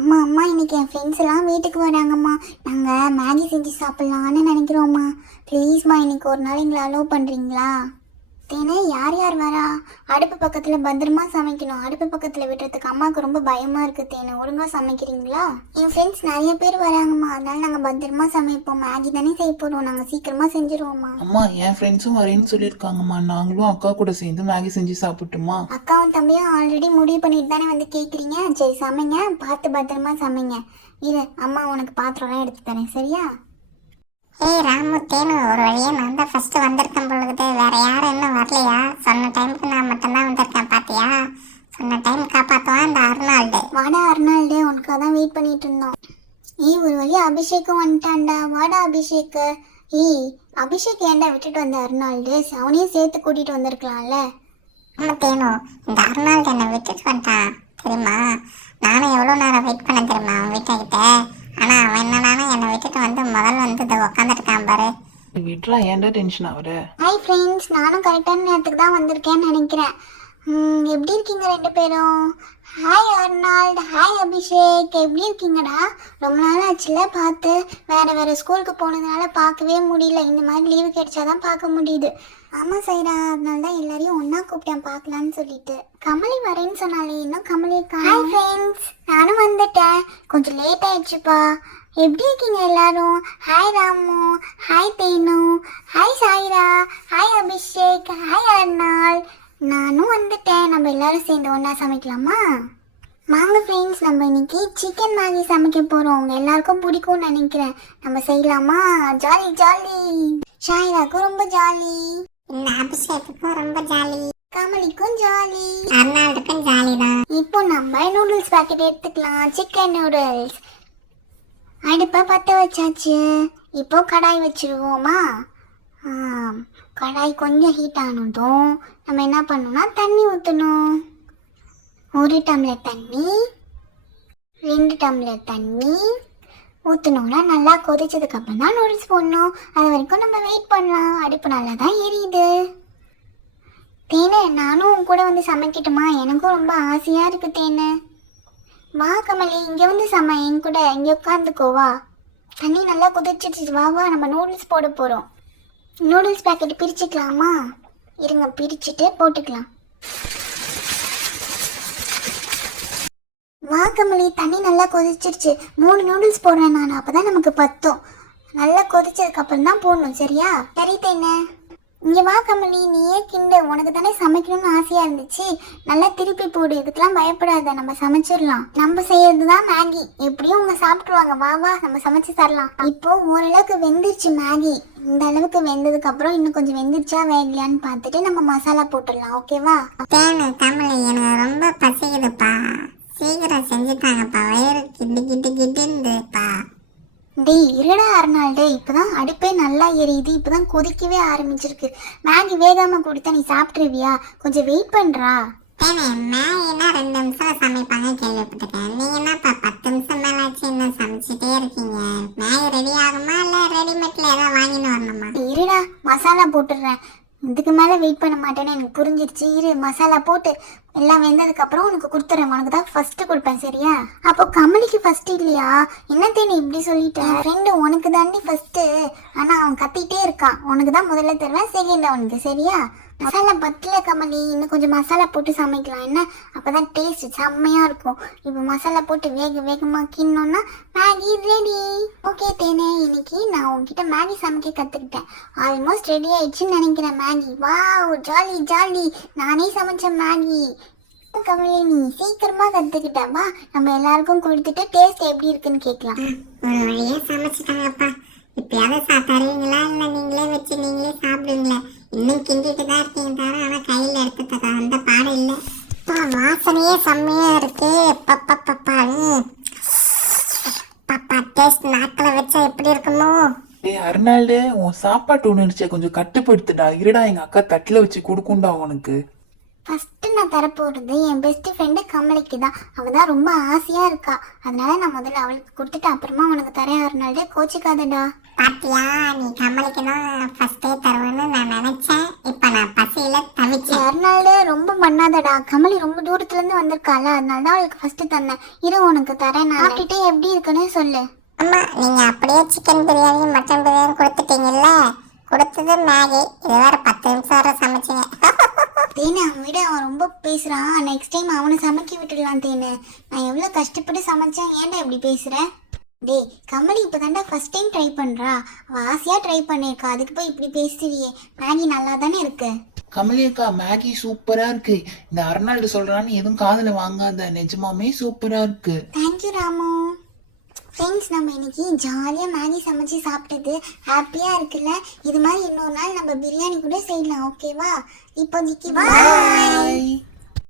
அம்மா அம்மா இன்னைக்கு என் ஃப்ரெண்ட்ஸ் எல்லாம் வீட்டுக்கு வராங்கம்மா. நாங்கள் மேகி செஞ்சு சாப்பிட்லான்னு நினைக்கிறோம்மா. ப்ளீஸ்மா இன்னைக்கு ஒரு நாள் எங்களை அலோவ் பண்ணுறீங்களா? தேனே யார் யார் வரா? அடுப்பு பக்கத்தில் பத்திரமா சமைக்கணும். அடுப்பு பக்கத்தில் விடுறதுக்கு அம்மாவுக்கு ரொம்ப பயமாக இருக்குது. தேனே ஒழுங்காக சமைக்கிறீங்களா? என் ஃப்ரெண்ட்ஸ் நிறைய பேர் வராங்கம்மா, அதனால நாங்கள் பத்திரமா சமைப்போம். மேகி தானே செய்ய போகிறோம், நாங்கள் சீக்கிரமாக செஞ்சுருவோம்மா. அம்மா என் ஃப்ரெண்ட்ஸும் வரேன்னு சொல்லியிருக்காங்கம்மா. நாங்களும் அக்கா கூட சேர்ந்து மேகி செஞ்சு சாப்பிட்டுமா? அக்காவும் தம்பியும் ஆல்ரெடி முடிவு பண்ணிட்டு தானே வந்து கேட்குறீங்க. சரி சமைங்க, பார்த்து பத்திரமா சமைங்க. இரு அம்மா உனக்கு பாத்திரம்லாம் எடுத்து தரேன், சரியா? ஏய் ராமு தேனு, ஒரு வழியா நான் தான் ஃபர்ஸ்ட் வந்திருக்கேன் பொழுது. வேற யாரும் இன்னும் வரலையா? சொன்ன டைமுக்கு நான் மட்டும்தான் வந்திருக்கேன், பாத்தியா? சொன்ன டைம் காப்பாற்றுவான் இந்த அருணாள்டு. வாடா அருணாள்டே, உனக்காக தான் வெயிட் பண்ணிட்டு இருந்தோம். ஒரு வழியா அபிஷேக்கும் வந்துட்டான்டா. வாடா அபிஷேக். அபிஷேக் ஏன்டா விட்டுட்டு வந்த அருணாள்டு? அவனையும் சேர்த்து கூட்டிட்டு வந்திருக்கலாம்ல. ஆமா தேனு, இந்த அருணாள்டு என்னை விட்டுட்டு வந்துட்டான் தெரியுமா? நானும் எவ்வளோ நேரம் வெயிட் பண்ண தெரியுமா அவன் வீட்டுக்கிட்ட. ஆனா அவன் என்னன்னா என்னை விட்டுட்டு வந்து முதல்ல வந்து இதை உக்காந்துருக்கான் பாரு. விட்றா, ஏன்டா டென்ஷன் ஆகுற? ஹாய் ஃப்ரெண்ட்ஸ், நானும் கரெக்டான நேரத்துக்கு தான் வந்திருக்கேன்னு நினைக்கிறேன். எப்படி இருக்கீங்க ரெண்டு பேரும்? ஹாய் அர்னால்ட், ஹாய் அபிஷேக், எப்படி இருக்கீங்கடா? ரொம்ப நாள் ஆச்சுல பார்த்து. வேறு ஸ்கூலுக்கு போனதுனால பார்க்கவே முடியல. இந்த மாதிரி லீவு கிடைச்சாதான் பார்க்க முடியுது. ஆமாம் சைரா, அதனால தான் எல்லாரையும் ஒன்றா கூப்பிட்டேன் பார்க்கலான்னு சொல்லிட்டு. கமலி வரேன்னு சொன்னாலே, இன்னும் கமலி. ஹாய் ஃப்ரெண்ட்ஸ், நானும் வந்துட்டேன். கொஞ்சம் லேட் ஆயிடுச்சுப்பா. எப்படி இருக்கீங்க எல்லாரும்? ஹாய் ராமு, ஹாய் தேனு, hi Saira, hi Abhishek, hi அர்னால். நானும் வந்துட்டேன். நம்ம எல்லாரும் சேர்ந்து ஒன்றா சமைக்கலாமா? வாங்க ஃப்ரெண்ட்ஸ், நம்ம இன்னைக்கு சிக்கன் மேகி சமைக்க போகிறோம். உங்கள் எல்லாருக்கும் பிடிக்கும்னு நினைக்கிறேன். நம்ம செய்யலாமா? Jolly jolly. ஷாயிராக்கும் ரொம்ப ஜாலி, இந்த அபிஷேக்குக்கும் ரொம்ப ஜாலி, கமலிக்கும் ஜாலி, அருணாளுக்கும் ஜாலி தான். இப்போ நம்ம நூடுல்ஸ் பாக்கெட் எடுத்துக்கலாம். Chicken noodles. அடுப்பை பற்ற வச்சாச்சு. இப்போ கடாய் வச்சுருவோமா? கடாய் கொஞ்சம் ஹீட் ஆனதும் நம்ம என்ன பண்ணணும்னா தண்ணி ஊற்றணும். 1 டம்ளர் தண்ணி, 2 டம்ளர் தண்ணி ஊற்றணும்னா நல்லா கொதிச்சதுக்கப்புறம் தான் நூடுல்ஸ் போடணும். அது வரைக்கும் நம்ம வெயிட் பண்ணலாம். அடுப்பு நல்லா தான் எரியுது. தேனே, நானும் உன் கூட வந்து சமைக்கட்டுமா? எனக்கும் ரொம்ப ஆசையாக இருக்குது தேனே. வா கமலி, இங்கே வந்து சமை என் கூட. இங்கே உட்காந்துக்கோவா. தண்ணி நல்லா கொதிச்சிடுச்சு. வா வா, நம்ம நூடுல்ஸ் போட போகிறோம். நூடுல்ஸ் பேக்கெட் பிரிச்சுக்கலாமா? இருங்க, பிரிச்சுட்டு போட்டுக்கலாம். வா கமலி, தண்ணி நல்லா கொதிச்சிருச்சு. 3 நூடுல்ஸ் போடுறேன் நான், அப்போதான் நமக்கு பத்தும். நல்லா கொதிச்சதுக்கு அப்புறம் தான் போடணும், சரியா? சரி தேனே. இங்கே வா கமலி, நீயே கிண்டு. உனக்கு தானே சமைக்கணும்னு ஆசையாக இருந்துச்சு. நல்லா திருப்பி போடு. இதுக்கெல்லாம் பயப்படாத, நம்ம சமைச்சிடலாம். நம்ம செய்யறது தான் மேகி. எப்படியும் அவங்க சாப்பிட்ருவாங்க. வா வா, நம்ம சமைச்சு தரலாம். இப்போ ஓரளவுக்கு வெந்துருச்சு மேகி. இந்த அளவுக்கு வெந்ததுக்கு அப்புறம் இன்னும் கொஞ்சம் வெந்துருச்சா வேகலையான்னு பார்த்துட்டு நம்ம மசாலா போட்டுடலாம். ஓகேவா? தேனு கமலி, எனக்கு ரொம்ப பசிக்குதுப்பா. சீக்கிரம் செஞ்சுட்டாங்கப்பா. வயிறு கிட்டு கிட்டு கிட்டுந்துப்பா. டேய் இருடா அர்னால்டு, இப்போதான் அடுப்பே நல்லா எரியுது. இப்போதான் கொதிக்கவே ஆரம்பிச்சிருக்கு. மேகி வேகாமல் கொடுத்தா நீ சாப்பிட்ருவியா? கொஞ்சம் வெயிட் பண்ணுறா. தேனு, மேகினா 2 நிமிஷம் சமைப்பாங்க கேள்விப்பட்டிருக்கேன். நீங்க என்னப்பா 10 நிமிஷம் மேல ஆச்சு இன்னும் சமைச்சிட்டே இருக்கீங்க? மேகி ரெடி ஆகுமா இல்லை ரெடிமேட்ல ஏதாவது வாங்கின்னு வரணுமா? இருடா, மசாலா போட்டுடுறேன். இதுக்கு மேலே வெயிட் பண்ண மாட்டேன்னு எனக்கு புரிஞ்சிருச்சு. இரு, மசாலா போட்டு எல்லாம் வெந்ததுக்கப்புறம் உனக்கு கொடுத்துறேன். உனக்கு தான் ஃபஸ்ட்டு கொடுப்பேன், சரியா? அப்போ கமலிக்கு ஃபஸ்ட்டு இல்லையா? என்னத்தேனு இப்படி சொல்லிட்டேன்? ஃப்ரெண்டு உனக்கு தாண்டி ஃபஸ்ட்டு. ஆனால் அவன் கத்திட்டே இருக்கான். உனக்கு தான் முதல்ல தருவேன், செகண்ட் அவனுக்கு, சரியா? மசாலா பத்தல கமலி, இன்னும் கொஞ்சம் மசாலா போட்டு சமைக்கலாம். என்ன, அப்போ தான் டேஸ்ட் செம்மையாக இருக்கும். இப்போ மசாலா போட்டு வேகமாக கிண்ணோன்னா மேகி ரெடி. ஓகே தேனே, இன்னைக்கு நான் உங்ககிட்ட மேகி சமைக்க கற்றுக்கிட்டேன். ஆல்மோஸ்ட் ரெடி ஆயிடுச்சுன்னு நினைக்கிறேன் மேகி. வாவ், ஜாலி ஜாலி, நானே சமைச்ச மேகி. கமலி, நீ சீக்கிரமா கற்றுக்கிட்ட. வா, நம்ம எல்லாருக்கும் கொடுத்துட்டு டேஸ்ட் எப்படி இருக்குன்னு கேட்கலாம். ஒரு வழியா சமைச்சிட்டாங்கப்பா. இப்பயாவது தருவீங்களா இல்லை நீங்களே வச்சு நீங்களே சாப்பிடுவீங்களா? இன்னும் கிண்டிட்டு தான் இருக்கீங்க தவிர ஆனால் கையில் எடுத்து தர அந்த பாடம் இல்லை. வாசனையே செம்மையா இருக்கு. பப்பா டேஸ்ட் நாக்கில் வச்சா எப்படி இருக்குமோ? டேய் அர்னால்டு, உன் சாப்பாட்டு உணர்ச்சியை கொஞ்சம் கட்டுப்படுத்துடா. இருடா, எங்க அக்கா தட்டில் வச்சு கொடுக்குண்டா உனக்கு. ஃபஸ்ட்டு நான் தரப்போகிறது என் பெஸ்ட் ஃப்ரெண்டு கமலிக்கு தான். அவள் தான் ரொம்ப ஆசையாக இருக்கா. அதனால நான் முதல்ல அவளுக்கு கொடுத்துட்டு அப்புறமா உனக்கு தரேன் அருணால்டே, கோச்சிக்காதடா. பாத்தியா, நீ கமலுக்கு தான் ஃபர்ஸ்டே தருவேன்னு நான் நினைச்சேன். இப்ப நான் பசியில தவிச்சேன். அருணால்டே ரொம்ப பண்ணாதடா. கமலி ரொம்ப தூரத்துலேருந்து வந்திருக்காள, அதனால தான் அவளுக்கு ஃபஸ்ட்டு தந்தேன். இரு உனக்கு தரேன். நான் சாப்பிட்டுட்டு எப்படி இருக்குன்னு சொல்லு. அம்மா, நீங்க அப்படியே சிக்கன் பிரியாணி மட்டன் பிரியாணி கொடுத்துட்டீங்கல்ல, கொடுத்தது மேகி. இது வேற 10 நிமிஷம் வரை சமைச்சிங்க. தேனு அவன் விட அவன் ரொம்ப பேசுகிறான். நெக்ஸ்ட் டைம் அவனை சமைக்க விட்டுடலாம் தேனு. நான் எவ்வளோ கஷ்டப்பட்டு சமைச்சேன், ஏன்டா இப்படி பேசுகிறேன்? டேய் கமலி இப்போ தாண்டா ஃபஸ்ட் டைம் ட்ரை பண்ணுறா. அவள் ஆசையாக ட்ரை பண்ணியிருக்கா, அதுக்கு போய் இப்படி பேசுறியே. மேகி நல்லா தானே இருக்கு. கமலி அக்கா மேகி சூப்பரா இருக்கு. இந்த அர்னால்டு சொல்றான்னு எதுவும் காதுல வாங்காத, நிஜமாமே சூப்பரா இருக்கு. தேங்க்யூ ராமு. ஃப்ரெண்ட்ஸ், நம்ம இன்னைக்கு ஜாலியாக மேகி சமைச்சு சாப்பிட்டது ஹாப்பியாக இருக்குல்ல. இது மாதிரி இன்னொரு நாள் நம்ம பிரியாணி கூட செய்யலாம், ஓகேவா? இப்போதைக்கு பாய். Bye.